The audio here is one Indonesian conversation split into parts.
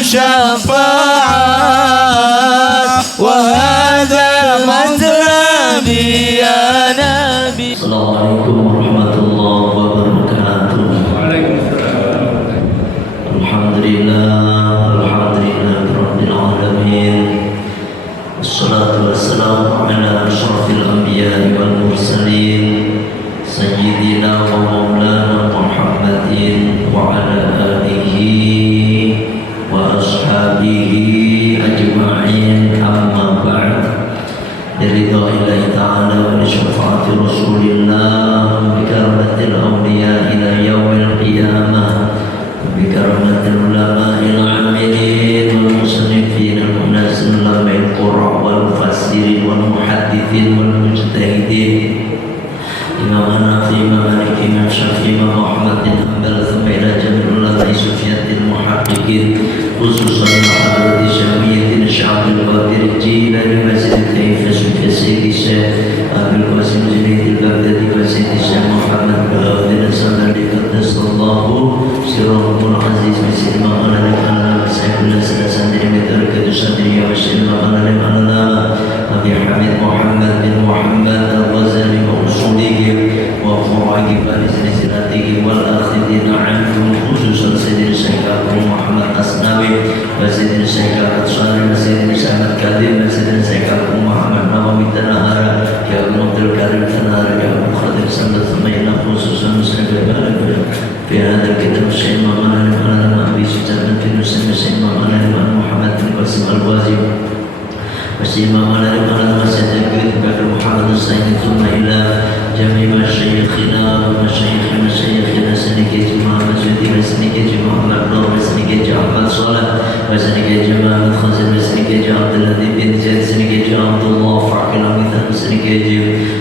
شفاعة وهذا مطلبي يا نبي. السلام عليكم ورحمة الله وبركاته. الحمد لله رب العالمين، والصلاة والسلام على أشرف الأنبياء والمرسلين سيدنا ومولانا محمد وعلى آله وأصحابه أجمعين. أما بعد، برضا الله تعالى ولشفاعة رسول الله بكرامة الأولياء إلى يوم القيامة، بكرامة العلماء العاملين والمصنفين المناسبين القراء والمفسرين والمحدثين والمجتهدين، إمامنا في إمام مالك، إمام شافعي، إمام أحمد بن حنبل، ثم إلى جميع علماء سفيان المحققين، خصوصا حضرة شامية الشعب القادر الجيلاني مسجد الكيف سيد الشيخ أبي القاسم جنيد البغدادي وسيد الشيخ محمد بن سلمان قدس الله سره العزيز مسجد مقالة لمعلم سيد الله سلسل من تركة الشرعية والشيخ مقالة لمعلم أبي حميد محمد بن محمد الغزالي وأصوله وفروعه ولسلسلته والآخذين عنهم، خصوصا سيد الشيخ أبو محمد الأسنوي وسيد الشيخ الصالح وسيد الشيخ الكاظم وسيد الشيخ أبو محمد نووي تنهار يا ابن عبد الكريم تنهار يا أبو خضر سند ثمين، خصوصا مسلم في هذا الكتاب الشيخ مولانا مولانا أبي سجاد بن مسلم الشيخ مولانا محمد بن قاسم الواجب والشيخ مولانا مولانا مسجد بكر محمد السيد، ثم إلى جميع مشايخنا ومشايخنا سنكيج محمد سيدي وسنكيج محمد نور وسنكيج أحمد صالح وسنكيج محمد خازن وسنكيج عبد اللطيف بن زيد سنكيج عبد الله فاقل عميدان وسنكيج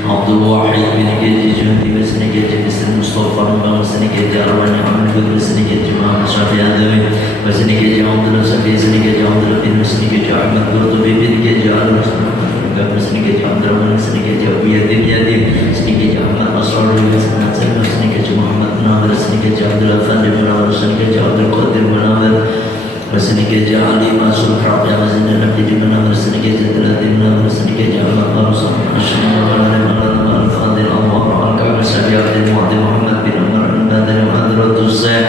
عبد الواحد بن كيج جندي وسنكيج مستر مصطفى رمضان وسنكيج أروان محمد بن وسنكيج محمد شافعي آدمي وسنكيج عبد الله سفي سنكيج عبد اللطيف وسنكيج أحمد قرطبي بن كيج وسنكيج عبد الرحمن وسنكيج أبو يتيم وسنكيج أحمد أسرار وسنكيج محمد مناظر وسنكيج عبد الأفندي مناظر وسنكيج عبد القادر مناظر وسنكيج علي منصور رابع وزن النبي مناظر وسنكيج الثلاثي مناظر وسنكيج أحمد أرسل الشيخ مولانا الفاضل أنوار الكعب سعيد عبد المعطي محمد بن عمر البدري وحضرة الشيخ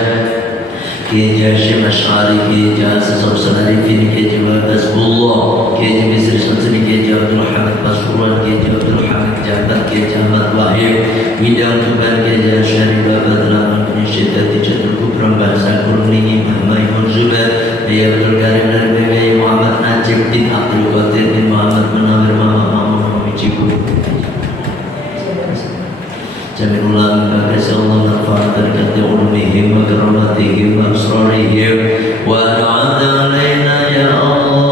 كي هاشم أشعري كي جاسس أبصري في كي حزب الله كي مصر شمسني كي عبد الحميد مسرور كي عبد الحميد جابر كي أحمد وحيد ويدان كبر كي شريف بدر من شدة جد الكبرى بحسن كرني محمد منزبر يا عبد الكريم النبي محمد ناجب بن عبد القادر بن محمد منور محمد مجيبو جميع العلماء نسأل الله نفع بركة علومهم وكراماتهم وأسرارهم وأنعمت علينا يا الله.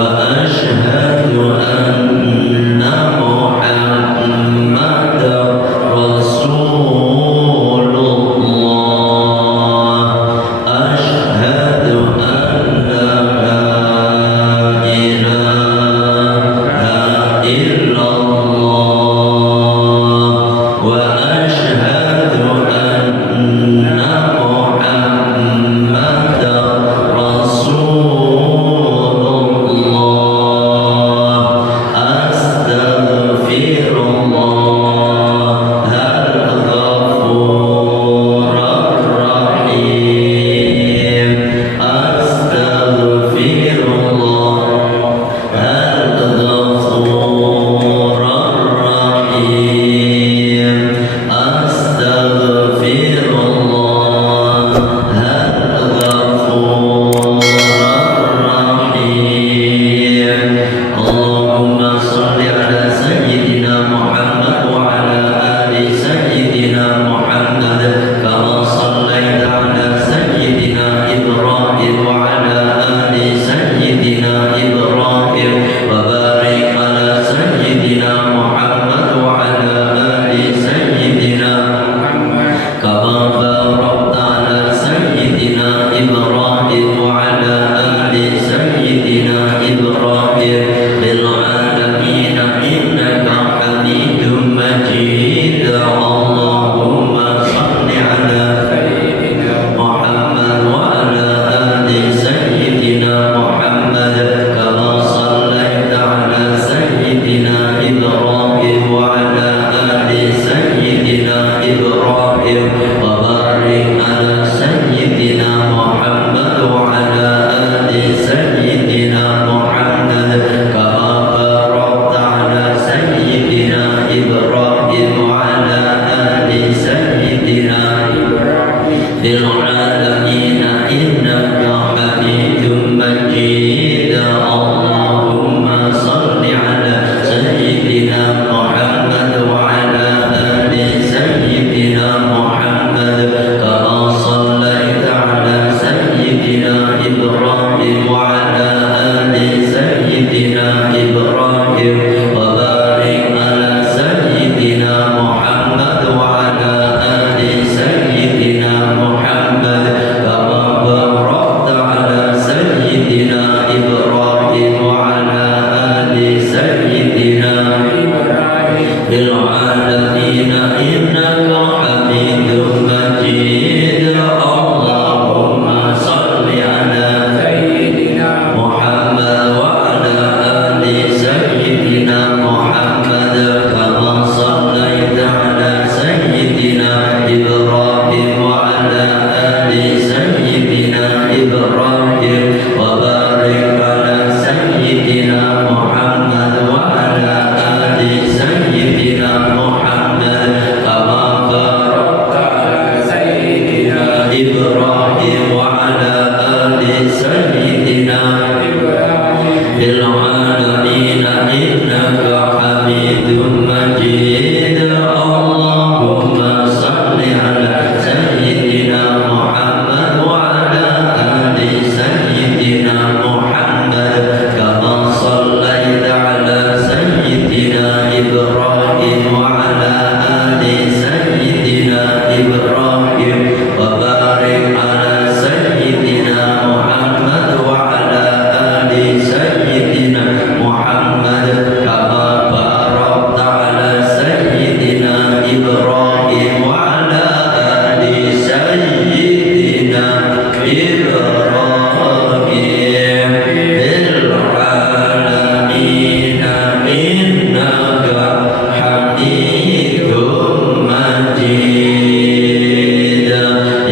وأشهد أن سيدنا في العالمين إنك حميد مجيد اللهم صل على سيدنا محمد وعلى آل سيدنا محمد كما صليت على سيدنا إبراهيم وعلى آل سيدنا إبراهيم وبارك على سيدنا محمد وعلى آل سيدنا محمد كما باركت على سيدنا إبراهيم وعلى آل سيدنا إبراهيم في العالمين إنك حميد مجيد اللهم صل على سيدنا محمد وعلى آل سيدنا محمد كما صليت على سيدنا إبراهيم وعلى آل سيدنا إبراهيم وبارك على سيدنا محمد وعلى آل سيدنا محمد كما باركت على سيدنا إبراهيم وعلى آل سيدنا إبراهيم في العالمين إنك حميد مجيد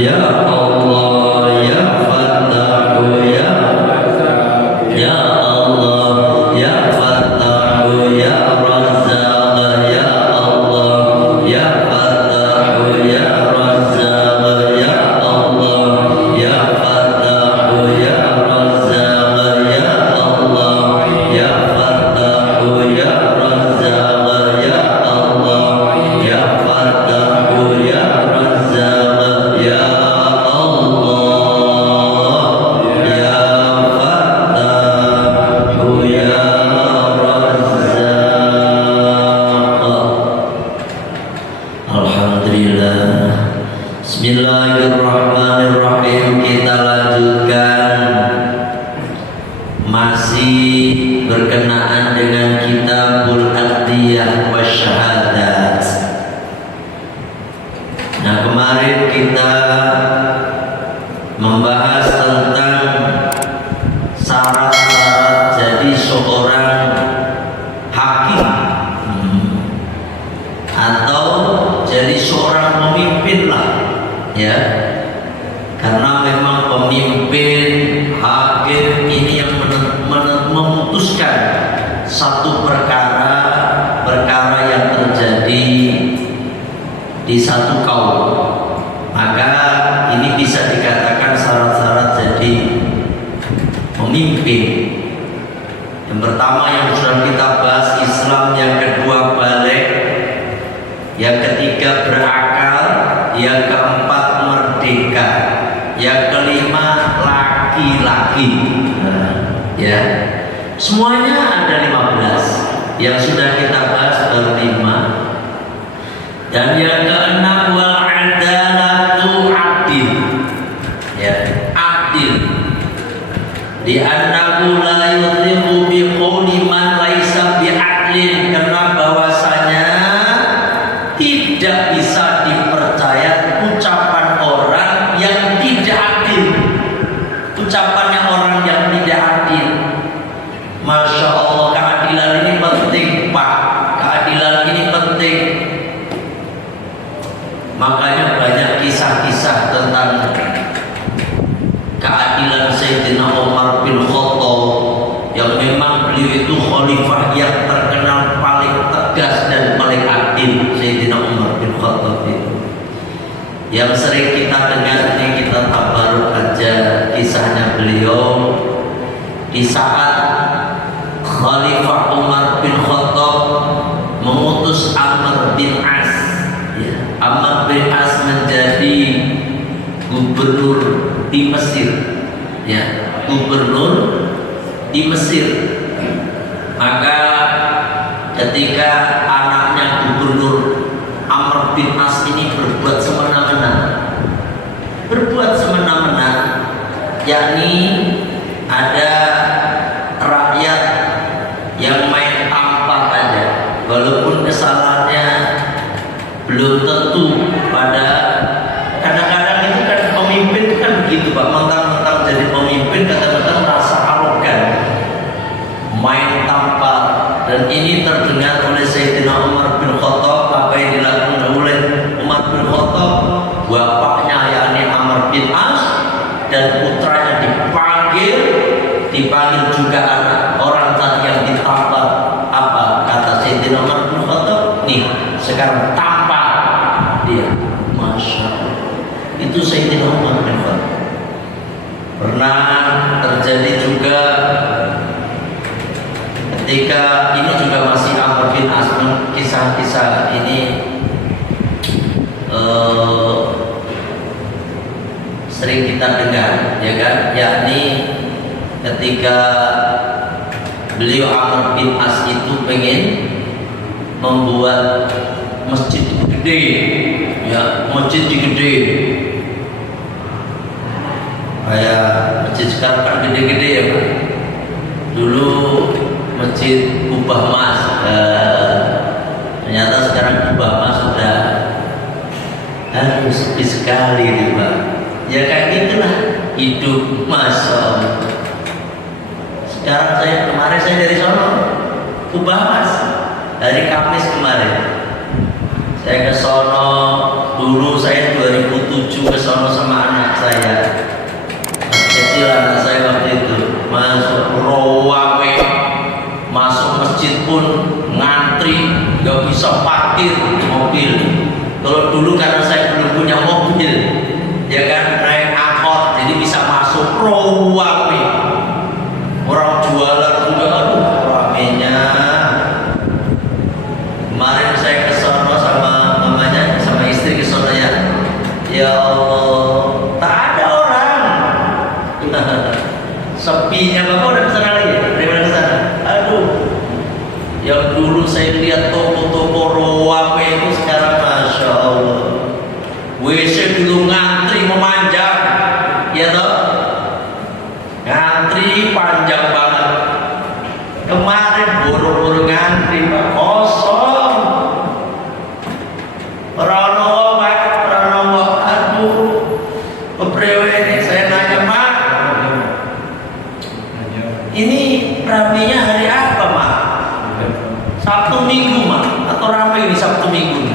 يا الله يا فتاح يا الله يا فتاح يا رزاق يا الله يا فتاح يا رزاق يا الله يا فتاح يا رزاق يا الله يا فتاح يا رزاق يا الله يا فتاح يا رزاق يا الله يا فتاح يا رزاق. Alhamdulillah. Bismillahirrahmanirrahim. Kita lanjutkan masih berkenaan dengan Kitabul Adliyah wa Syahadat. Nah, kemarin kita membahas tentang syarat-syarat jadi seorang hakim atau jadi seorang pemimpin lah, ya. Karena memang pemimpin, hakim ini yang memutuskan satu perkara yang terjadi di satu kaum. Maka ini bisa dikatakan syarat-syarat jadi pemimpin. Yang pertama yang sudah kita bahas Islam, yang kedua balik, yang ketiga berakal, yang keempat merdeka, yang kelima laki-laki. Ya, semuanya ada 15. Yang sudah kita bahas baru 5. Dan yang keenam wal adalatu adil. Ya, adil. Di annahu la yudhibu bi qawli man laisa bi adlin, karena bahwasanya tidak bisa dipercaya ucapan orang yang tidak adil. Ucapannya orang yang tidak adil. Masya Allah, keadilan ini penting, Pak. Keadilan ini penting. Makanya banyak kisah-kisah tentang keadilan Sayyidina Umar bin Khattab, yang memang beliau itu khalifah yang terkenal paling tegas dan paling adil. Sayyidina Umar bin Khattab itu yang sering kita dengar, ini kita tabaruk aja kisahnya beliau di saat Khalifah Umar bin Khattab mengutus Amr bin As. Amr bin As menjadi gubernur di Mesir, ya, gubernur di Mesir. Maka ketika anaknya gubernur Amr bin As ini berbuat semena-mena, yakni ada rakyat yang main ini terdengar oleh Sayyidina Umar bin Khattab apa yang dilakukan oleh Umar bin Khattab, bapaknya yakni Amr bin As dan putranya dipanggil juga anak orang tadi yang ditampar. Apa kata Sayyidina Umar bin Khattab? Nih sekarang tampar dia. Masya Allah, itu Sayyidina Umar bin Khattab. Pernah terjadi juga ketika ini juga masih Amr bin As, kisah-kisah ini sering kita dengar, ya kan? Yakni ketika beliau Amr bin As itu pengen membuat masjid gede, ya masjid gede. Kayak masjid sekarang kan gede-gede ya Pak. Dulu masjid Kubah Mas, ternyata sekarang Kubah Mas sudah sepi sekali nih Pak. Ya kayak gitulah hidup, Masya Allah. Sekarang kemarin saya dari sono Kubah Mas, dari Kamis kemarin saya ke sono. Dulu saya 2007 ke sono sama anak saya kecil, anak saya waktu itu masuk rawawe, masuk masjid pun ngantri, gak bisa parkir mobil. Kalau dulu karena saya belum punya mobil, ya kan, naik angkot jadi bisa masuk rawawe. Orang jualan juga aduh ramenya. Kemarin saya ke sono sama mamanya, sama istri ke sono ya Allah, tak ada orang. Sepinya Bapak udah kesana lagi, dari mana kesana? Aduh, yang dulu saya lihat toko-toko rawawe itu sekarang Masya Allah. WC dulu ngantri memanjang, ya toh? Ngantri panjang banget. Kemarin buru-buru ngantri Pak, kosong. Pranowo Pak, Pranowo, aduh, keprewe ini saya nanya Mak, ini rapinya hari apa Mak? Sabtu Minggu Mak, atau ramai ini Sabtu Minggu?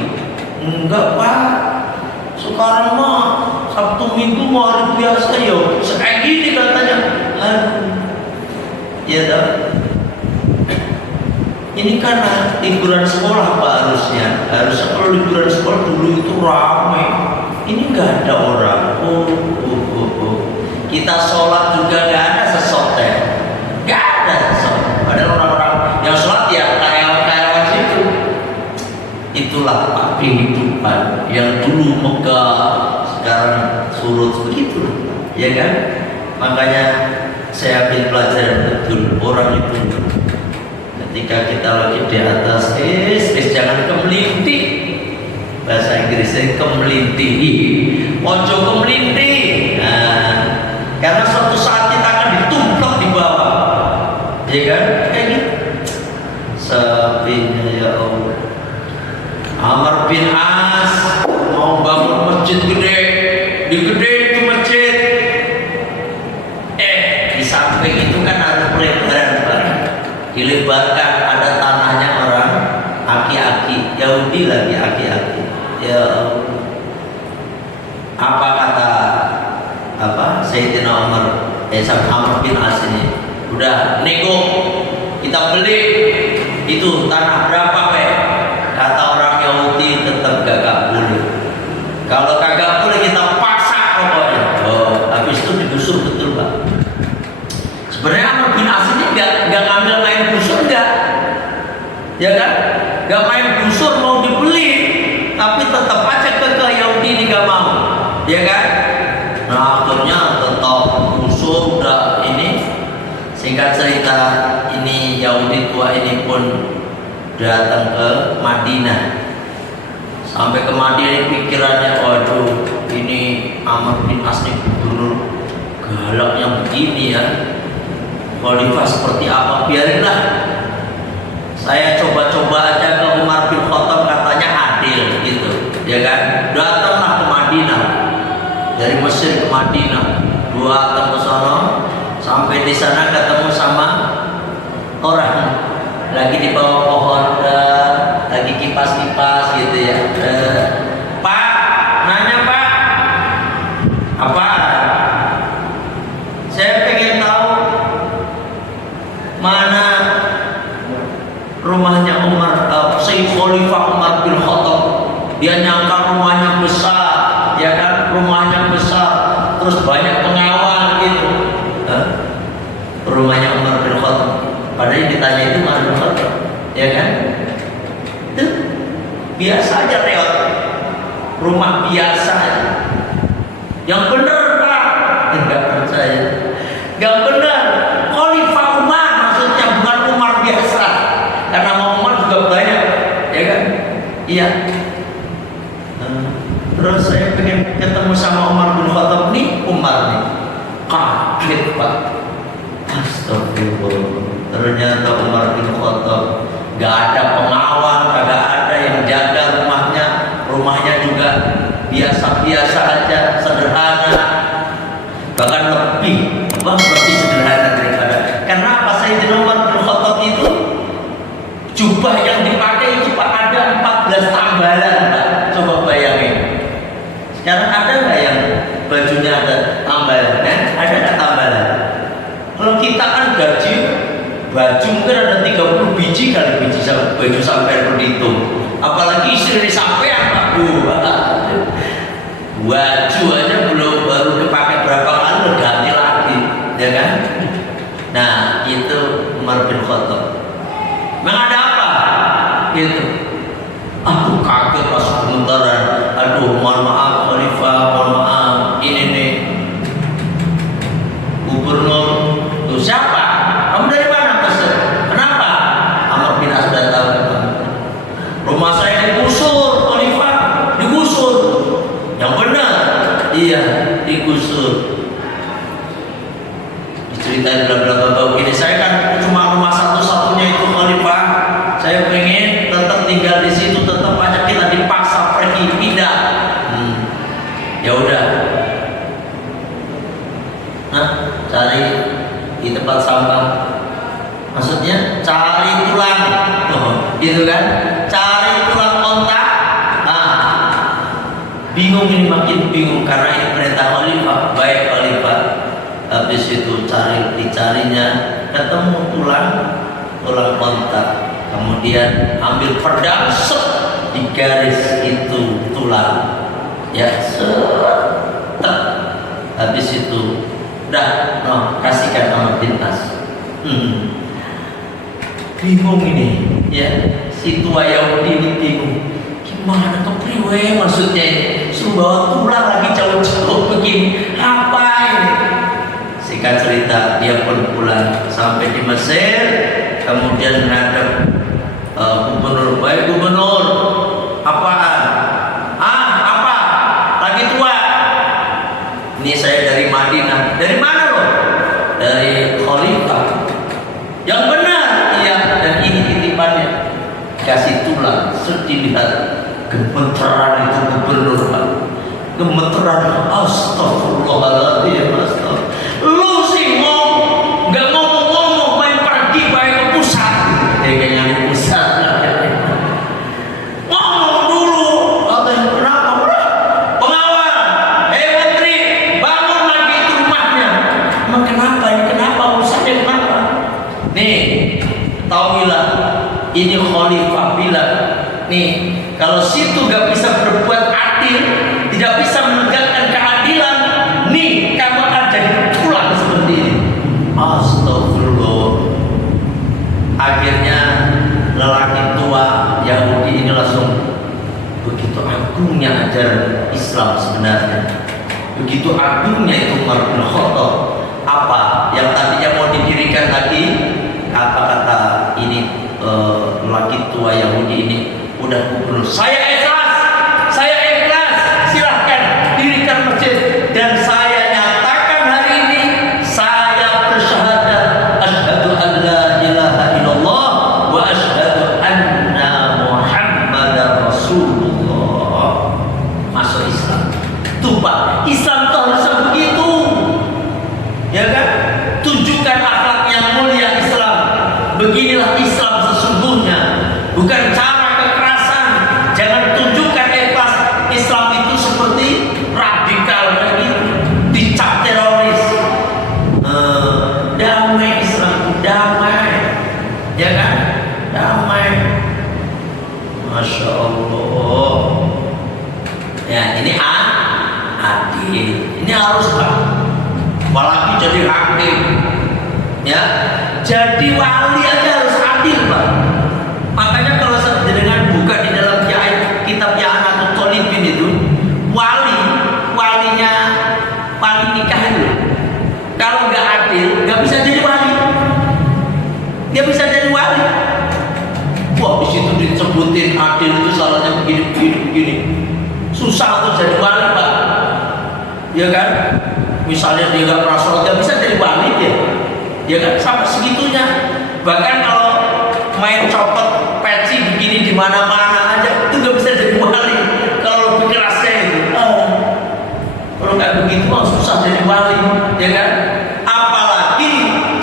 Enggak Pak, sekarang mah Sabtu Minggu mau hari biasa yo, kayak gini katanya. Aduh, ya dah. Ini karena liburan sekolah Pak, harusnya kalau liburan sekolah dulu itu ramai. Ini nggak ada orang. Kita sholat juga nggak ada sesotek, nggak ada sesotek. Padahal orang-orang yang sholat ya karyawan situ. Itulah Pak kehidupan yang dulu megah, sekarang surut begitu, ya kan? Makanya saya ambil pelajaran betul orang itu. Ketika kita lagi di atas, jangan kemelinti. Bahasa Inggrisnya kemelinti, ojo kemelinti. Nah, karena suatu saat kita akan ditumplak di bawah, ya kan? Kayak gitu. Sepinya ya Allah. Amr bin As mau bangun masjid gede, digede itu masjid. Di samping itu kan harus pelebaran Pak. Dilebarkan, ada tanahnya orang aki-aki Yahudi lagi, aki-aki. Ya apa kata Sayyidina Umar, Amr bin As ini udah nego, kita beli itu tanah berapa Pak? Kata orang Yahudi tetap gak boleh. Kalau kagak boleh kita paksa pokoknya. Habis itu digusur betul Pak. Sebenarnya Amr bin As ini gak ngambil main gusur, enggak, ya kan? Gak main gusur mau dibeli, tapi tetap aja ke Yahudi ini gak mau, ya kan? Nah akhirnya tetap gusur udah ini. Singkat cerita, ini Yahudi tua ini pun datang ke Madinah. Sampai ke Madinah pikirannya, waduh, ini Amr bin As ini gubernur galaknya begini ya. Khalifah seperti apa, biarinlah saya coba-coba aja ke Umar bin Khattab, katanya adil gitu, ya kan? Datanglah ke Madinah, dari Mesir ke Madinah, 2 datang ke sana. Sampai di sana ketemu sama orang lagi di bawah pohon. rumahnya Sayyid Khalifah Umar bin Khattab. Dia nyangka rumahnya besar, ya kan, rumahnya besar, terus banyak pengawal gitu. Rumahnya Umar bin Khattab. Padahal yang ditanya itu Umar bin Khattab, ya kan? Itu biasa aja lewat rumah biasa. Yang benar Pak, enggak percaya. Enggak benar. Khalifah Umar maksudnya, bukan Umar biasa. Karena Umar juga banyak, ya kan? Iya. Terus saya pengen ketemu sama Umar bin Khattab nih, Umar nih. Kaget Pak. Astagfirullah. Ternyata Umar bin Khattab gak ada pengawal, gak ada yang jaga rumahnya. Rumahnya juga biasa-biasa aja, sederhana. Bahkan lebih sederhana daripada. Karena apa? Sayyidina Umar bin Khattab itu jubah yang dipakai itu Pak ada 14 tambalan Pak. Coba bayangin. Sekarang ada nggak yang bajunya ada tambalan? Ada nggak tambalan? Kalau kita kan gaji baju mungkin ada 30 biji kali baju sampai berhitung. Apalagi istri sampean Pak Bu. Baju aja belum baru dipakai berapa kali udah ganti lagi, ya kan? Nah itu Umar bin Khattab. Memang ada apa? Gitu. Aku kaget pas sebentar. Aduh, mohon maaf Khalifah, mohon maaf. Ini nih gubernur. Tuh siapa? Kamu dari mana Pastor? Kenapa? Amr bin As datang. Rumah saya digusur, Khalifah. Digusur. Yang benar? Iya, digusur. Diceritain bla ini saya kan cuma rumah satu-satunya itu Khalifah. Saya pengen tetap tinggal di situ, tetap aja kita dipaksa pergi pindah. Ya udah. Nah, cari di tempat sampah. Maksudnya cari tulang, gitu kan? Cari tulang kontak. Bingung ini, makin bingung karena ini perintah Khalifah. Baik Khalifah. Habis itu dicarinya, ketemu tulang kontak. Kemudian ambil pedang, di garis itu tulang, ya, habis itu udah, kasihkan Amr bin As. Bingung ini, ya, si tua Yahudi ini bingung. Gimana tuh priwe maksudnya ini? Suruh bawa tulang lagi jauh-jauh begini, apa ini? Singkat cerita, dia pun pulang sampai di Mesir, kemudian menghadap gubernur. Baik gubernur, apaan? Apa? Lagi tua. Ini saya dari Madinah. Dari mana loh? Dari Khalifah. Yang benar, iya. Dan ini titipannya. Kasih tulang, sedih lihat. Gemeteran itu gubernur Pak. Gemeteran. Astagfirullahaladzim. Lu sih nggak ngomong-ngomong, main pergi baik ke pusat. Kayaknya di pusat. Ngomong dulu. Kenapa? Pengawal. Menteri, bangun lagi itu rumahnya. Emang kenapa? Ini kenapa? Urusannya kenapa? Nih, tauilah. Ini Khalifah bilang, nih, kalau situ gak bisa berbuat adil, tidak bisa menegakkan keadilan, nih kamu akan jadi tulang seperti ini. Astagfirullah. Akhirnya lelaki tua Yahudi ini langsung, begitu agungnya ajaran Islam sebenarnya, begitu agungnya itu Umar bin Khattab. Apa yang tadinya mau didirikan lagi, apa kata ini lelaki tua Yahudi ini, udah gubernur, saya ikhlas, silahkan dirikan masjid, dan saya nyatakan hari ini saya bersyahadat asyhadu an la ilaha illallah wa asyhadu anna Muhammadar Rasulullah. Masuk Islam. Tuh Pak, Islam tuh harus begitu, ya kan? Tunjukkan akhlak yang mulia Islam. Beginilah Islam sesungguhnya, bukan cara kekerasan. Jangan tunjukkan Masya Allah. Ya ini adil. Ini harus Pak. Apalagi jadi hakim. Ya, jadi wali aja harus adil Pak. Makanya kalau dengan buka di dalam kitab Ya'natul Thalibin itu, wali nikah itu kalau nggak adil nggak bisa jadi wali, nggak bisa jadi wali. Wah di situ disebutin adil itu salahnya begini. Susah untuk jadi wali Pak, ya kan? Misalnya dia nggak pernah sholat nggak bisa jadi wali dia, ya kan? Sampai segitunya. Bahkan kalau main copot peci begini di mana-mana aja itu nggak bisa jadi wali. Kalau lebih kerasnya itu, kalau nggak begitu mah susah jadi wali, ya kan? Apalagi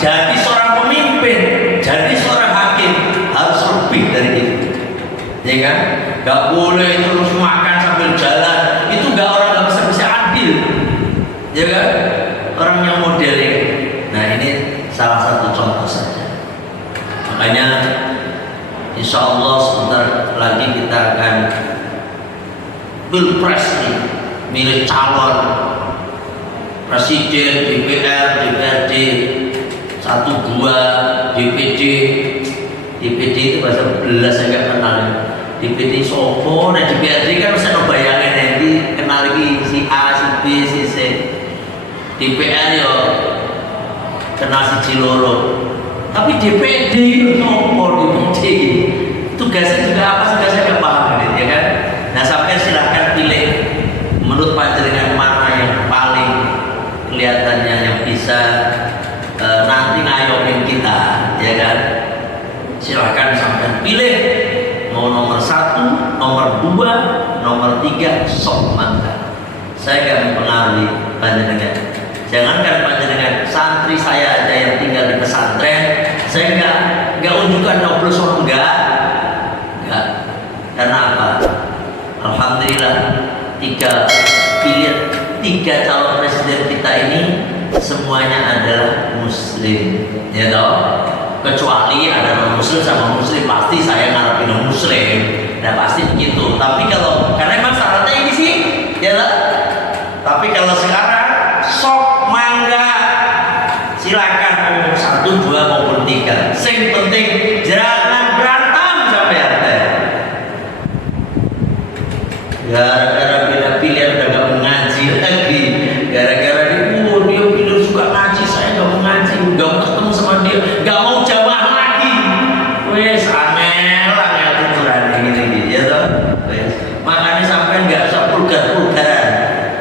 jadi seorang pemimpin, jadi seorang hakim harus lebih dari itu, ya kan? Nggak boleh terus makan sambil jalan, itu orang nggak bisa adil, ya kan? Orang yang modelnya. Nah ini salah satu contoh saja. Makanya insya Allah sebentar lagi kita akan pilpres nih, milih calon presiden, DPR, DPRD, 1, 2, DPD itu bahasa belas saya nggak kenal. DPD sopo, nah DPRD kan bisa ngebayangin nanti kenal lagi si A, si B, si C. DPR yo kenal si Ciloro. Tapi DPD itu sopo, DPD tugasnya juga apa sih? Saya nggak paham ini, ya kan? Nah sampai silahkan pilih menurut panjenengan mana yang paling kelihatannya yang bisa nanti ngayomin kita, ya kan? Silahkan sampai pilih mau nomor 1, nomor 2, nomor 3, sok mangga. Saya nggak mempengaruhi panjenengan. Jangankan panjenengan, santri saya aja yang tinggal di pesantren, saya nggak unjukkan nyoblos enggak. Karena apa? Alhamdulillah 3 calon presiden kita ini semuanya adalah muslim, ya toh? Kecuali ada non muslim sama muslim, pasti saya ngarepin non muslim, nah pasti begitu. Tapi kalau karena emang syaratnya ini sih, ya toh? Tapi kalau sekarang sok mangga, silakan mau 1, 2 maupun 3. Yang penting jangan berantem sampai ada. Gara-gara beda pilihan udah gak mau ngaji lagi. Gara-gara dia pilih suka ngaji, saya gak mau ngaji, gak mau ketemu sama dia, gak mau jamaah lagi. Wes angel tuturan gini ya toh. Makanya sampai gak usah pulgar-pulgaran.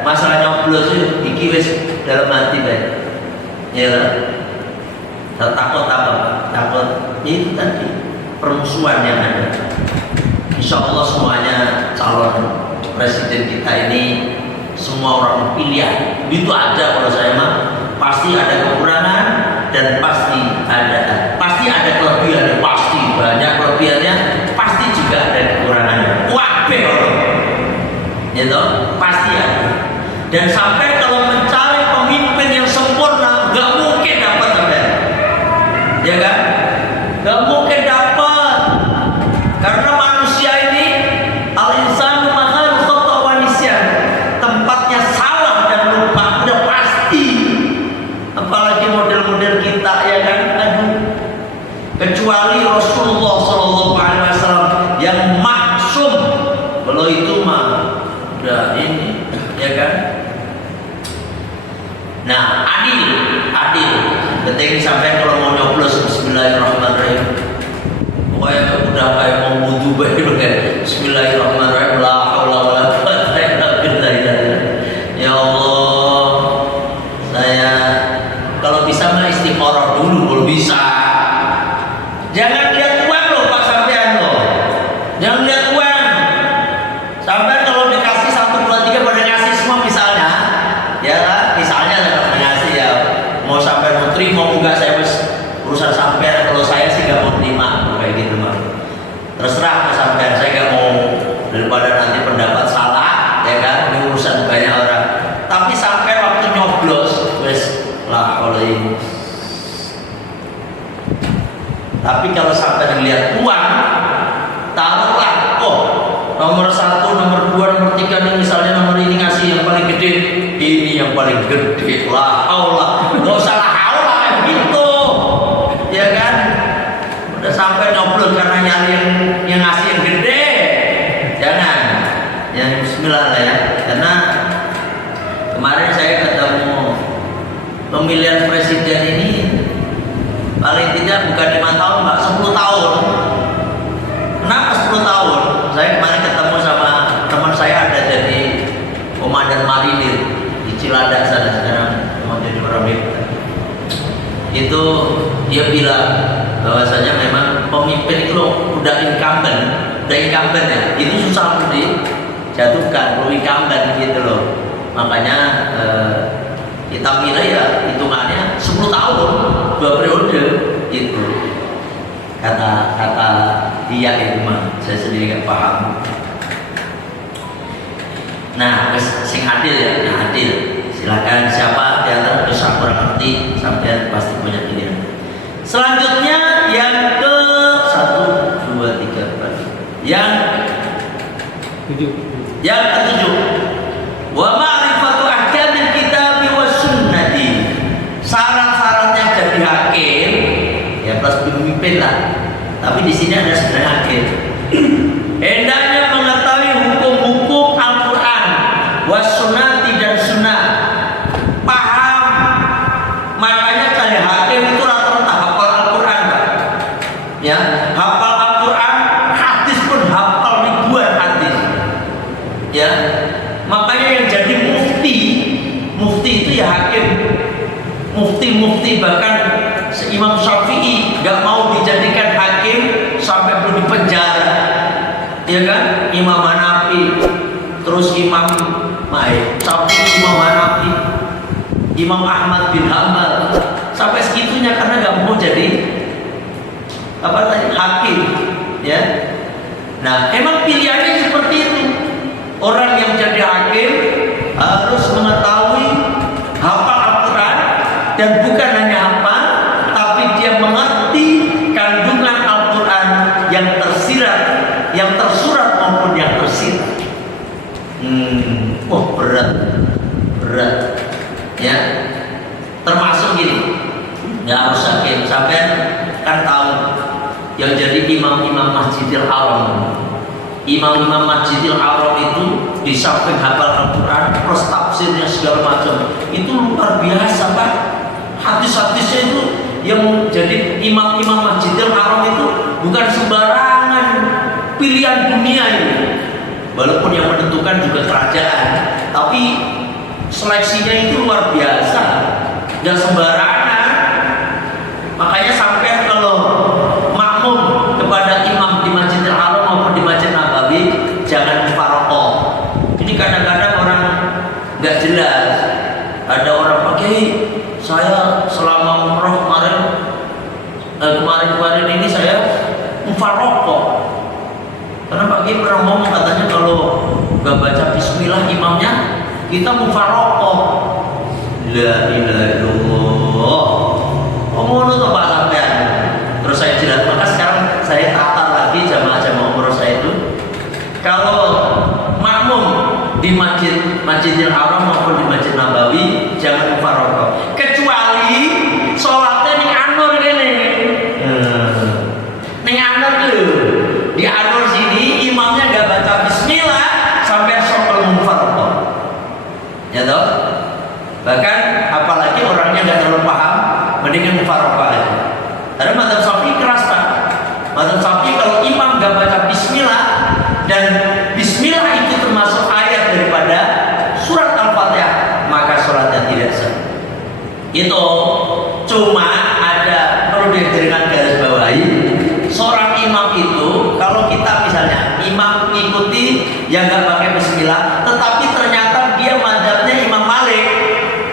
Masalah nyoblos itu iki wes dalam hati baik. Ya toh. Takut apa? Takut itu tadi permusuhan yang ada. Insya Allah semuanya calon presiden kita ini semua orang pilihan. Itu aja kalau saya mah pasti ada kekurangan dan pasti ada kelebihannya, pasti banyak kelebihannya, pasti juga ada kekurangannya. Wabe orang, gitu pasti ada. Dan sampai kalau mencari pemimpin yang sempurna nggak mungkin dapat sampai, ya kan? Nggak mungkin dapat karena manusia ini al-insanu makhluk khata wa nisyan, tempatnya salah dan lupa udah pasti. Apalagi model-model kita, ya kan? Aduh, kecuali Rasulullah SAW yang maksum, kalau itu mah udah ini, ya kan? Nah, adil. Penting sampai kalau mau nyoblos bismillahirrahmanirrahim. Pokoknya udah kayak mau wudu baik. Bismillahirrahmanirrahim. La haula wala quwwata illa billah. Ya Allah, saya kalau bisa mah istiqoroh dulu kalau bisa. Jangan lihat uang loh Pak sampean loh. Jangan lihat uang. Sampai kalau dikasih 1, 2, 3 pada ngasih semua misalnya, ya kan? Misalnya ada ngasih ya, mau sampai mau terima mau enggak saya urusan sampean. Kalau saya sih nggak mau terima kayak gitu mah. Terserah ke sampean, saya nggak mau daripada nanti pendapat salah, ya kan? Ini urusan banyak orang. Tapi sampai waktu nyoblos, wes lah oleh. Tapi kalau sampai dilihat uang, taruhlah, oh paling gede lah, Allah, nggak usah lah Allah kayak gitu, ya kan? Udah sampai nyoblos karena nyari yang ngasih yang gede, jangan, yang Bismillah lah ya. Karena kemarin saya ketemu pemilihan presiden ini paling tidak bukan 5 tahun, Mbak, 10 tahun. Kenapa 10 tahun? Saya kemarin ketemu sama teman saya, ada jadi komandan marinir di Cilandak sana, sekarang mau jadi orang itu. Dia bilang bahwasanya memang pemimpin itu udah incumbent ya, itu susah untuk dijatuhkan, perlu incumbent gitu loh. Makanya kita pilih ya hitungannya 10 tahun, 2 periode itu. Kata dia itu mah, saya sendiri gak paham. Nah, sing adil ya, adil. Silakan siapa di antara bisa kurang ngerti, sampai pasti punya pilihan. Selanjutnya yang ke 1, 2, 3, 4. Yang ketujuh. Wa ma'rifatu ahkamil kitab wa sunnati. Syarat-syaratnya jadi hakim ya plus pemimpin lah. Tapi di sini ada sebenarnya hakim. Hendaknya mengetahui hukum-hukum Al-Qur'an was sunnati dan sunnah. Paham. Makanya cari hakim itu rata-rata hafal Al-Qur'an, Pak. Ya, hafal Al-Qur'an, hadis pun hafal ribuan hadis. Ya. Makanya yang jadi mufti itu ya hakim. Mufti bahkan Imam Syafi'i gak mau dijadikan hakim sampai belum dipenjara, ya kan? Imam Hanafi, terus Imam Syafi'i, Imam Hanafi, Imam Ahmad bin Hanbal, sampai segitunya karena gak mau jadi hakim, ya. Nah, emang pilihannya seperti itu. Orang yang jadi hakim harus mengetahui hafal Al-Quran, dan bukan hanya hafal, tapi dia mengerti kandungan Al-Quran yang tersirat, yang tersurat maupun yang tersirat. Berat, ya. Termasuk gini, nggak harus hakim. Sampai kan tahu yang jadi imam-imam Masjidil Haram. Imam-imam Masjidil Haram itu di samping hafal Al-Quran plus tafsirnya segala macam, itu luar biasa, Pak. Hadis-hadisnya itu yang jadi imam-imam Masjidil Haram itu bukan sembarangan pilihan dunia ini. Walaupun yang menentukan juga kerajaan, tapi seleksinya itu luar biasa, nggak sembarangan. Makanya sampai kalau makmum kepada imam di Masjidil Haram maupun di Masjid Nabawi jangan mufaroqah. Ini kadang-kadang orang nggak jelas. Ada orang pakai, saya selama umroh kemarin ini saya mufaroqah. Karena Pak Kiai pernah ngomong, katanya kalau nggak baca Bismillah imamnya kita mufaroqah. La ilaha illallah. Ngomong tuh Pak sampean. Terus saya jelas, maka sekarang saya tata lagi jamaah-jamaah umroh saya itu. Kalau makmum di Masjidil Haram maupun di Masjid Nabawi jangan mufaroqah. Kecuali sholatnya ning Anur gini. Ning Anur dulu. Di Anur sini imamnya nggak baca Bismillah sampai sholat mufaroqah. Ya toh? Bahkan apalagi orangnya nggak terlalu paham, mendingan mufaroqah aja. Karena madzhab Syafi'i keras, Pak. Madzhab Syafi'i kalau imam nggak baca Bismillah, dan Bismillah itu termasuk ayat daripada surat Al-Fatihah, maka sholatnya tidak sah. Itu cuma ada perlu dijadikan garis bawahi. Seorang imam itu kalau kita misalnya imam mengikuti yang nggak pakai Bismillah, tetapi ternyata dia madzhabnya Imam Malik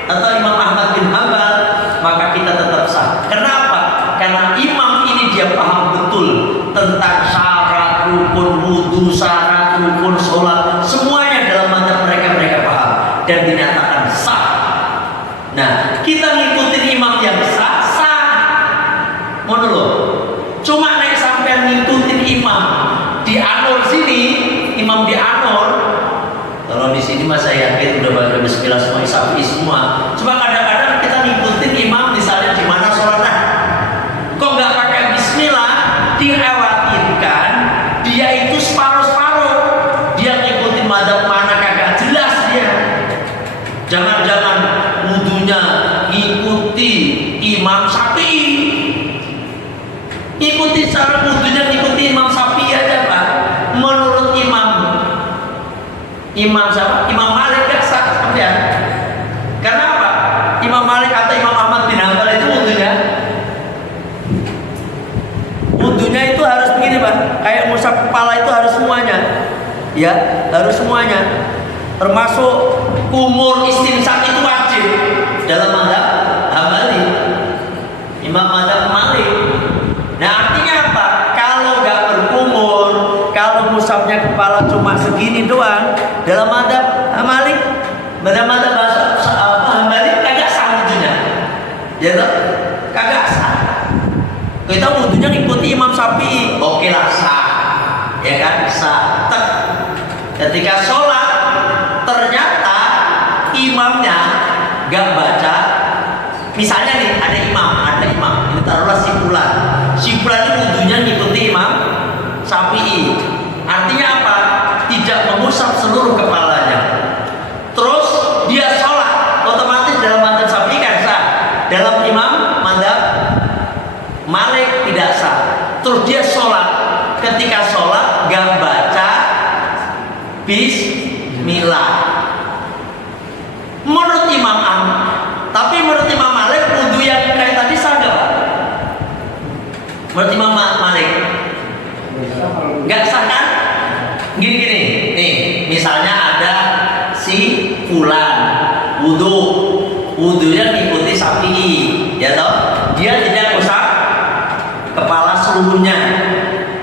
atau Imam Ahmad bin Hanbal, maka kita tetap sah. Kenapa? Karena imam ini dia paham betul tentang syarat rukun wudu, syarat rukun sholat, semuanya dalam madzhab mereka paham dan dinyatakan sah. Nah, kita ngikutin imam yang sah. Mau dulu. Cuma naik sampai ngikutin imam di Anur sini, imam di Anur. Kalau di sini mas saya yakin udah baca Bismillah semua, Mazhab Syafi'i semua. Cuma kadang-kadang kita ngikutin imam misalnya di mana sholatnya, kok nggak pakai bismillah, dikhawatirkan dia itu separuh-separuh, dia ngikutin mazhab mana kagak jelas dia. Jangan-jangan wudunya ngikuti Imam Syafi'i, ikuti cara wudunya ngikuti Imam Syafi'i aja Pak. Menurut Imam siapa? Imam Malik gak sah ya. Karena apa? Imam Malik atau Imam Ahmad bin Hanbal itu wudunya itu harus begini Pak. Kayak ngusap kepala itu harus semuanya. Ya, harus semuanya. Termasuk kumur istinsaq itu wajib dalam mazhab Hambali. Imam mazhab Malik. Nah, artinya apa? Kalau nggak berkumur, kalau ngusapnya kepala cuma segini doang, dalam mazhab Malik, mazhab Hambali kagak sah wudunya. Ya toh? Kagak sah. Kita wudunya ngikuti Imam Syafi'i, oke lah sah. Ya kan? Sah. Ketika sholat ternyata imamnya gak baca, misalnya nih ada imam, ini taruhlah si fulan itu wudunya ngikuti Imam Syafi'i, artinya apa? Tidak mengusap seluruh kepalanya. Terus dia sholat, otomatis dalam mazhab Syafi'i kan sah, dalam imam mazhab Malik tidak sah. Terus dia sholat, ketika sholat gak baca bismillah. Menurut Imam Ahmad, tapi menurut Imam Malik wudu yang kayak tadi sah nggak Pak? Menurut Imam Malik nggak sah kan? Gini, nih misalnya ada si fulan wudunya ngikuti Syafi'i, ya toh? Dia tidak usah kepala seluruhnya.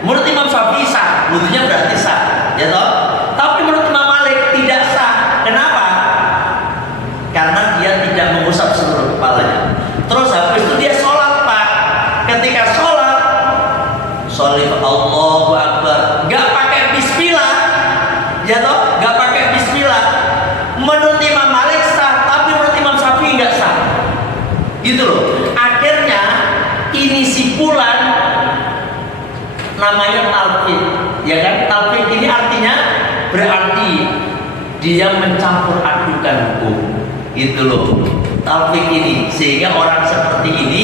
Menurut Imam Syafi'i sah, wudunya berarti sah, ya toh? Tapi menurut Imam Malik tidak sah. Kenapa? Karena dia tidak mengusap seluruh kepalanya. Terus habis itu dia sholat Pak. Ketika sholat Allahu Akbar, gak pakai bismillah, ya toh? Gak pakai bismillah. Menurut Imam Malik sah, tapi menurut Imam Syafi'i gak sah. Gitu loh. Akhirnya ini si fulan namanya talqin, ya kan? Talqin ini artinya berarti dia mencampur adukan hukum. Itu loh talfik ini, sehingga orang seperti ini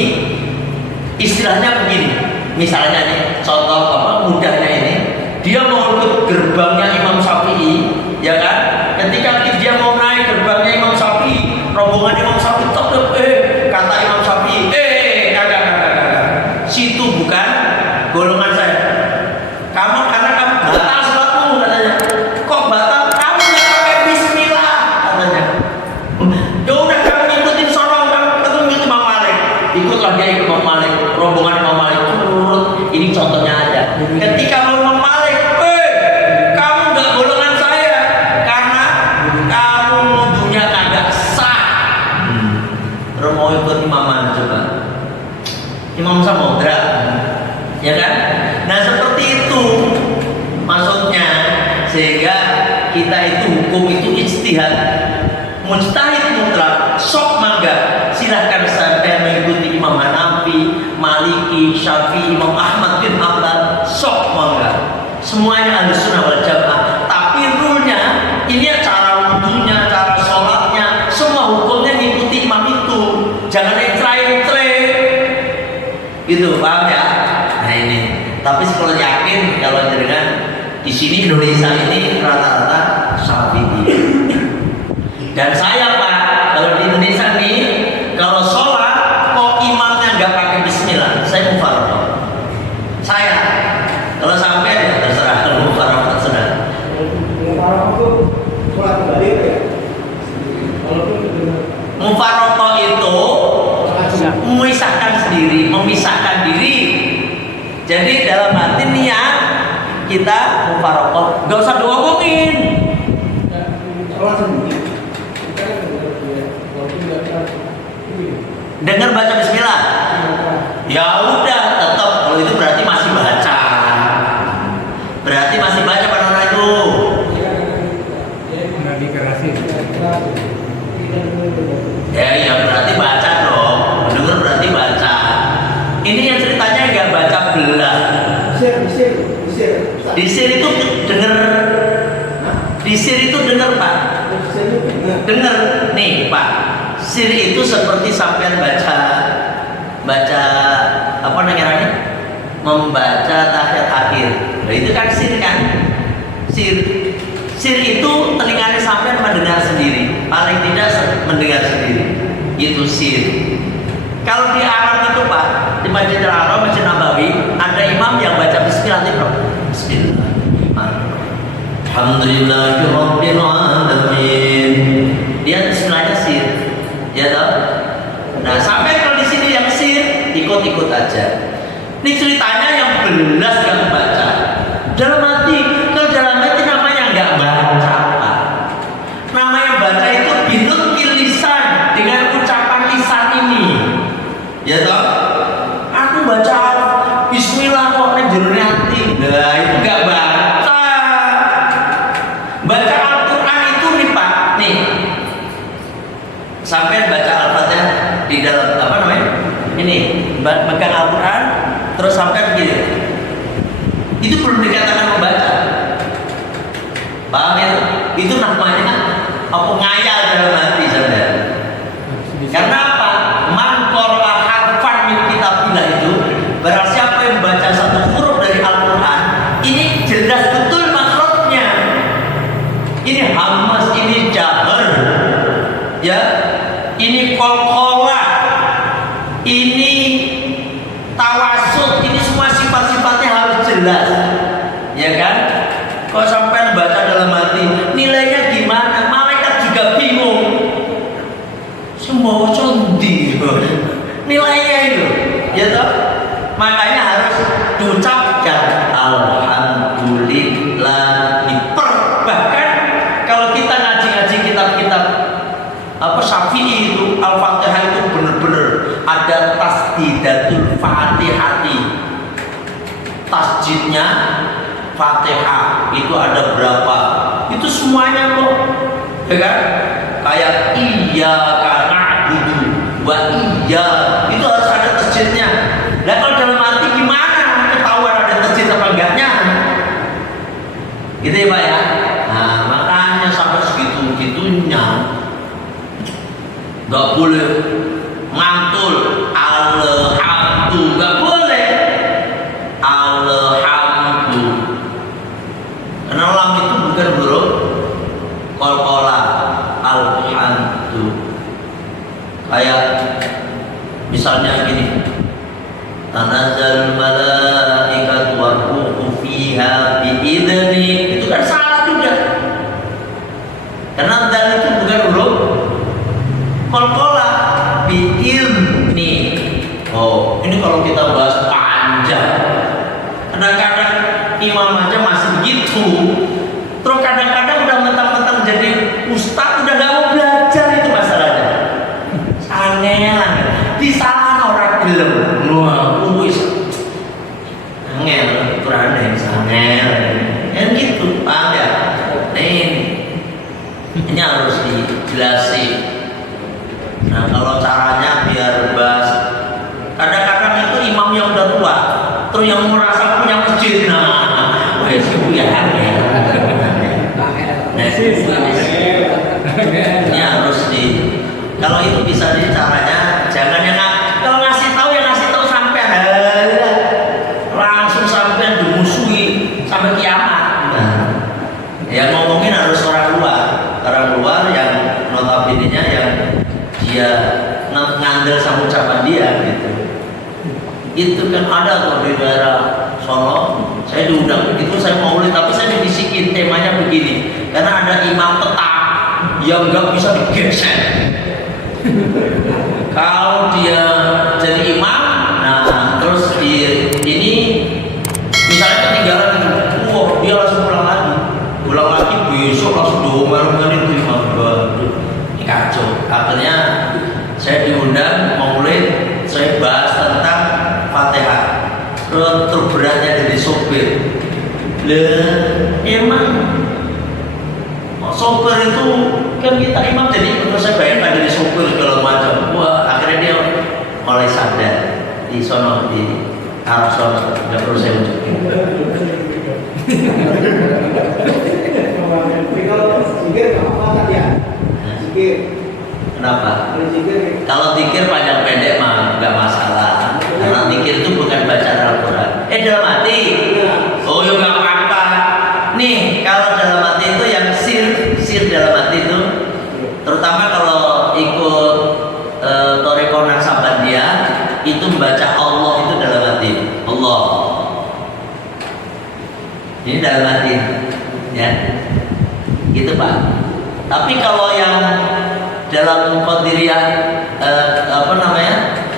istilahnya begini. Misalnya nih, contoh mudahnya ini, dia mau ikut gerbangnya Imam Syafi'i, ya kan? Ketika dia mau naik gerbangnya Imam Syafi'i, rombongan Imam Syafi'i kata Imam Syafi'i, kagak. Situ bukan golongan saya. Karena kamu batal sholatmu katanya. Kok batal? Kamu nggak pakai bismillah katanya. Ya udah kamu ngikutin sorong, kamu ngikutin Imam Malik. Ikutlah dia ikut Imam Malik, rombongan Imam Malik turut. Ini contohnya aja. Ketika Imam Malik, kamu nggak golongan saya karena kamu wudunya kagak sah. Terus mau ikut Imam Malik coba. Imam Samudra, ya kan? Nah seperti itu maksudnya, sehingga kita itu hukum itu ijtihad, mujtahid mutlak, sok mangga silahkan sampai mengikuti Imam Hanafi, Maliki, Syafi'i, Imam Ahmad bin Hanbal, sok mangga. Semuanya Ahlussunnah wal Jamaah. Tapi rule-nya ini cara wudunya, cara sholatnya, semua hukumnya ngikuti imam itu. Jangan encrai-encrai. Gitu, paham ya? Nah ini. Tapi kalau yakin kalau dengan di sini Indonesia ini rata-rata Syafi'i. Dan saya Pak, kalau di Indonesia nih, kalau sholat kok imamnya nggak pakai bismillah, saya mufarraqah. Saya kalau sampai ya terserah, kalau mufarraqah terserah. Mufarraqah itu sholat kembali ya? Mufarraqah itu memisahkan diri. Jadi dalam hati niat kita mufarraqah, nggak usah diomongin. Sholat sendiri. Dengar baca bismillah. Ya udah, tetap kalau itu berarti masih baca. Berarti masih baca pada orang itu. Nggak dikerasin. ya berarti baca dong. Mendengar berarti baca. Ini yang ceritanya nggak baca belah. Disir itu dengar. Disir itu dengar Pak. Dengar nih Pak. Sir itu seperti sampean baca apa namanya? Membaca tahiyat akhir. Nah itu kan sir kan? Sir itu telinganya sampean mendengar sendiri. Paling tidak mendengar sendiri. Itu sir. Kalau di Arab itu Pak, di Masjidil Haram, Masjid Nabawi, ada imam yang baca Bismillahirrahmanirrahim. Bismillahirrahmanirrahim. Alhamdulillahirabbil alamin. Dia Bismillahnya sir. Ya toh? Nah, sampai kalau di sini yang sir, ikut-ikut aja. Ini ceritanya yang belas gak baca. Dalam hati, kalau dalam hati namanya nggak baca Pak. Namanya baca itu binukil lisan dengan ucapan lisan ini. Ya toh? Aku baca Bismillah kok nang hati. Nah, itu nggak baca. Baca Al-Quran itu nih Pak. Nih. Sampai baca Al-Fatihah di dalam apa namanya? Ini, megang Al-Quran terus sampai begini. Itu belum dikatakan membaca. Paham ya? Itu namanya apa ngayal dalam hati saudara. Karena apa? Man qara'a harfan min kitabillah itu barang siapa yang membaca satu huruf dari Al-Quran, ini jelas betul maksudnya. Ini hamas, ini jahar. Ya. Ini qalqalah. Ini tawasud, ini semua sifat-sifatnya harus jelas. Ya kan? Kalau sampai baca dalam hati, nilainya gimana? Malaikat juga bingung. Semua condi nilainya itu, ya toh? Makanya harus diucapkan alhamdulillah. Bahkan kalau kita ngaji-ngaji kitab-kitab apa Syafi'i itu Al-Fatihah itu benar-benar ada tasdidatul Fatihati. Tasjidnya Fatihah itu ada berapa? Itu semuanya kok, ya kan? Kayak iyyaka na'budu wa iya itu harus ada tasjidnya. Nah kalau dalam hati gimana ketahuan ada tasjid apa enggaknya? Gitu ya Pak ya. Nah makanya sampai segitu-gitunya nggak boleh mantul alhamdulillah, nggak boleh alhamdulillah. Karena lam itu bukan huruf qalqalah. Alhamdulillah. Kayak misalnya gini, tanazzal malaikatu war-ruhu fiha biidzni, itu kan salah juga. Karena dal itu bukan huruf qalqalah, biidzni. Oh, ini kalau kita bahas panjang. Kadang-kadang imam aja masih begitu. Terus kadang-kadang udah mentang-mentang jadi ustaz udah gak mau belajar, itu masalahnya. Sangelan. Di sana orang gelem. Wah, wis. Angel, Quran yang sangel. Kan gitu, paham ya? Ini harus dijelasin. Nah, kalau caranya biar bahas. Kadang-kadang itu imam yang udah tua, terus yang merasa punya masjid. Nah, wes ibu ya angel. Ini harus di. Kalau itu bisa di caranya, jangan yang kalau ngasih tahu yang ngasih tahu sampai langsung sampai dimusuhi sampai kiamat. Nah, yang ngomongin harus orang luar yang notabene-nya yang dia ngandel sama ucapan dia gitu. Itu kan ada tuh di daerah Solo. Saya diundang itu, saya maulid tapi saya dibisikin temanya begini. Karena ada imam tetap yang nggak bisa digeser. Kalau dia jadi imam, nah terus ini misalnya ketinggalan, wah dia langsung pulang lagi besok langsung diomelin itu imam baru. Ini kacau. Akhirnya saya diundang maulid, saya bahas tentang Fatihah. Terberatnya jadi sopir. Emang sopir itu kan kita imam jadi terus saya bayangkan dari sopir segala macam. Wah, akhirnya dia mulai sadar di sono di arah sono nggak perlu saya unjukin. Kalau zikir nggak apa-apa ya. Zikir. Kenapa? Kalau zikir. Kalau zikir panjang pendek mah nggak masalah. Karena zikir itu bukan bacaan Al-Quran. Dalam hati. Oh ya nggak apa-apa. Nih kalau dalam hati itu yang sir dalam hati itu, terutama kalau ikut Thariqah Naqsabandiyah itu membaca Allah itu dalam hati. Allah. Ini dalam hati, ya. Gitu Pak. Tapi kalau yang dalam Qadiriyah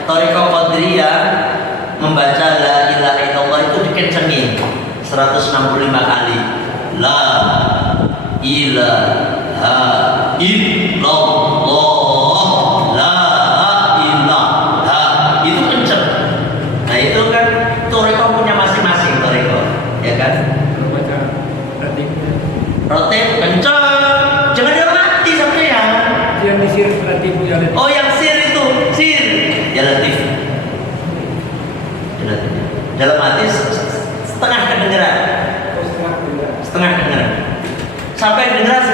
Thariqah Qadiriyah membaca la ilaha illallah itu dikencengin 165 kali. La ilaha illallah, la ilaha, itu kenceng. Nah itu kan Thariqah punya masing-masing Thariqah, ya kan? Baca ratibnya. Rotep kenceng, jangan dia mati sampai ya. Yang disir ratib ya. Oh yang sir itu, sir. Ya latif. Ya latif. Dalam hati setengah kedengeran. Setengah kedengeran. Sampai kedengeran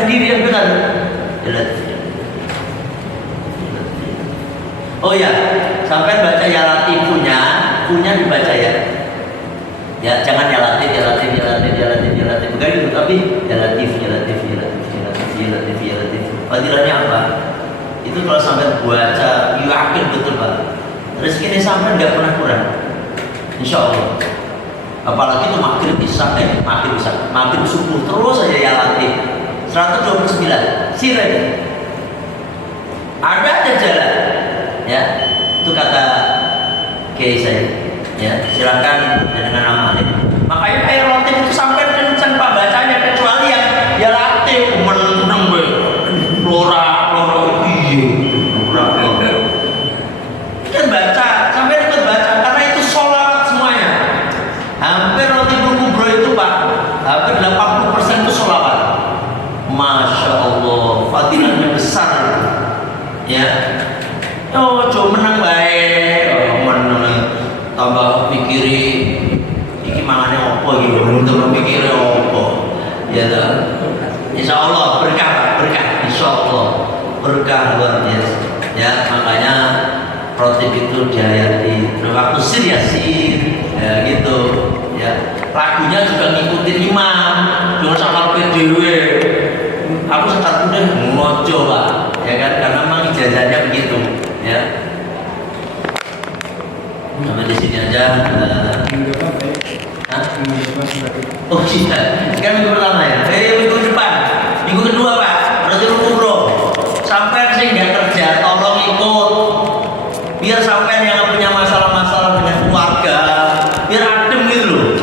sendirian benar. Ya latif. Oh ya, sampai baca ya latif punya dibaca ya. Ya jangan ya latif. Bukan itu, tapi ya latif. Fadilahnya apa? Itu kalau sampai baca, yakin betul Pak. Rezeki ini sampai nggak pernah kurang, insya Allah. Apalagi itu maghrib subuh terus saja ya latif. 129 sirene. Ada aja jalan, ya. Itu kata kiai saya. Ya, silakan dengan amalin. Makanya kayak latif itu sampai kencang Pak bacanya, kecuali yang ya latif meneng be. Lora kan baca sampai ikut baca karena itu sholat semuanya. Hampir roti kubro itu Pak, hampir 80% itu sholawat. Masya Allah, fadilahnya besar itu. Ya, oh coba menang baik, menang tambah pikiri, iki mangane opo gitu, tambah pikiri opo, ya dah. Insya Allah berkah, insya Allah berkah luar biasa. Ya makanya rotib itu dihayati. Waktu sir ya gitu. Ya lagunya juga ngikutin imam. Jangan sampai PDW. Aku sekarang udah ngojo Pak. Ya kan karena memang ijazahnya begitu. Ya. Sampai di sini aja. Oh iya, kan minggu pertama ya. Minggu depan, minggu kedua Pak. Berarti kubro. Sampai sih nggak kerja, tolong ikut. Biar sampai yang punya masalah-masalah dengan keluarga, biar adem gitu loh.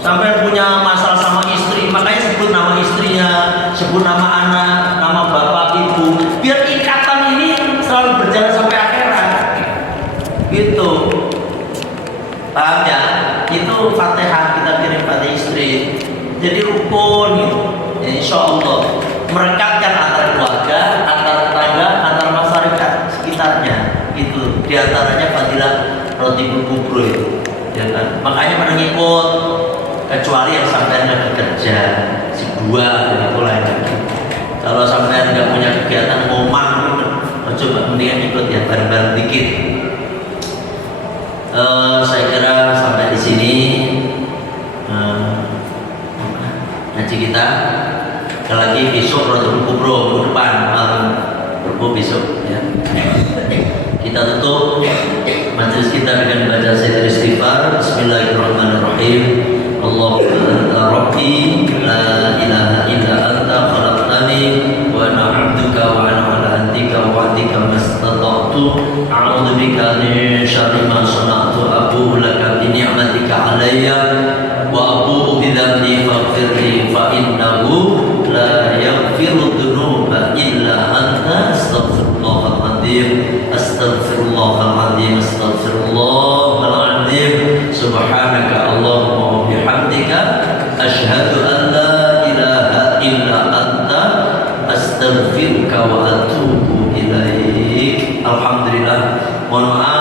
Sampai punya masalah sama istri, makanya sebut nama istrinya, sebut nama anak, nama bapak ibu. Biar ikatan ini selalu berjalan sampai akhirat. Gitu. Paham ya? Itu Fatihah kita kirim pada istri. Jadi rukun gitu. Ya, insya Allah merekatkan antara keluarga, antara tetangga, antara masyarakat sekitarnya. Itu diantaranya fadilah roti kubro itu. Ya kan? Makanya pada ngikut kecuali yang sampai lagi kerja si dua dan itu lain lagi. Kalau sampai nggak punya kegiatan ngomong, coba mendingan ikut ya bareng-bareng dikit. Saya kira sampai di sini ngaji kita. Sekali lagi besok Rotul Kubro minggu depan malam besok ya. Kita tutup majelis kita dengan baca sayyidul istighfar. Bismillahirrahmanirrahim. Allahumma anta rabbi la ilaha illa anta khalaqtani wa ana 'abduka wa ana 'ala ahdika wa wa'dika mastata'tu a'udzu bika min syarri ma sana'tu abu'u laka bi ni'matika 'alayya wa abu'u bi dhanbi faghfirli fa innahu la yaghfiru dhunuba illa anta astaghfirullahal azim subhanaka Mohon maaf